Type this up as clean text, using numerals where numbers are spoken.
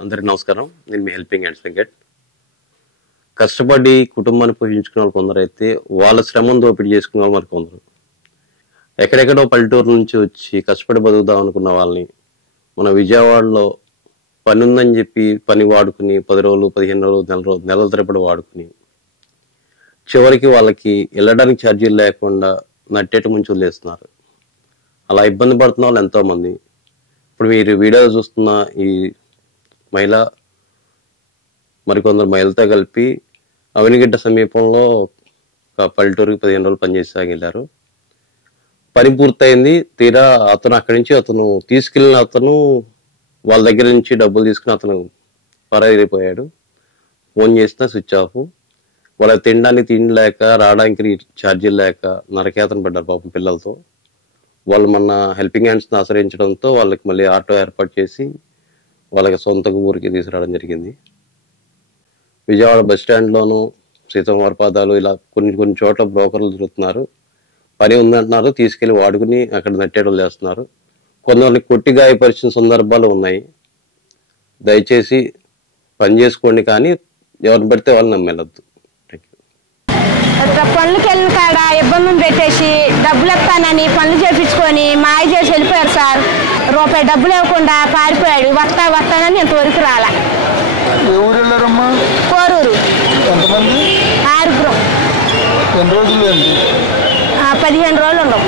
అందరికీ నమస్కారం. నేను మీ హెల్పింగ్ హ్యాండ్స్ వెంకట్. కష్టపడి కుటుంబాన్ని పోషించుకునే వాళ్ళు కొందరు అయితే వాళ్ళ శ్రమను దోపిడీ చేసుకునే వాళ్ళు మరి కొందరు. ఎక్కడెక్కడో పల్లెటూరు నుంచి వచ్చి కష్టపడి బతుకుదాం అనుకున్న వాళ్ళని మన విజయవాడలో పని ఉందని చెప్పి పని వాడుకుని 10 రోజులు 15 రోజులు నెలల తరబడి వాడుకుని చివరికి వాళ్ళకి వెళ్ళడానికి ఛార్జీలు లేకుండా నట్టేట ముంచి వదిలేస్తున్నారు. అలా ఇబ్బంది పడుతున్న వాళ్ళు ఎంతోమంది. ఇప్పుడు మీరు వీడియో చూస్తున్న ఈ మహిళ మరికొందరు మహిళతో కలిపి అవనిగడ్డ సమీపంలో ఒక పల్లెటూరుకి 15 రోజులు పనిచేసి సాగిలారు. పని పూర్తయింది. తీరా అక్కడి నుంచి తీసుకెళ్ళిన అతను వాళ్ళ దగ్గర నుంచి డబ్బులు తీసుకుని అతను పరారైపోయాడు. ఫోన్ చేసినా స్విచ్ ఆఫ్. వాళ్ళకి తినడానికి తిండి లేక రావడానికి ఛార్జీలు లేక నరకేతన పడ్డారు పాపం పిల్లలతో. వాళ్ళు మన హెల్పింగ్ హ్యాండ్స్ని ఆశ్రయించడంతో వాళ్ళకి మళ్ళీ ఆటో ఏర్పాటు చేసి వాళ్ళకి సొంత ఊరికి తీసుకురావడం జరిగింది. విజయవాడ బస్ స్టాండ్లోను సీతమ్మవారి ఇలా కొన్ని చోట్ల బ్రోకర్లు తిరుగుతున్నారు. పని ఉందంటున్నారు, తీసుకెళ్లి వాడుకుని అక్కడ నట్టేటలు చేస్తున్నారు. కొందరిని కొట్టి గాయపరిచిన సందర్భాలు ఉన్నాయి. దయచేసి పని చేసుకోండి, కానీ ఎవరిని పడితే వాళ్ళని నమ్మేలొద్దు. పనులకి వెళ్ళిన కాడ ఇబ్బందులు పెట్టేసి డబ్బులు ఇస్తానని పనులు చేపించుకొని మాయ చేసి వెళ్ళిపోయారు సార్. రూపాయి డబ్బులు ఇవ్వకుండా పారిపోయాడు. వస్తానని ఇంతవరకు రాలా. కోరూరు. 6 15 రోజులు ఉండవు.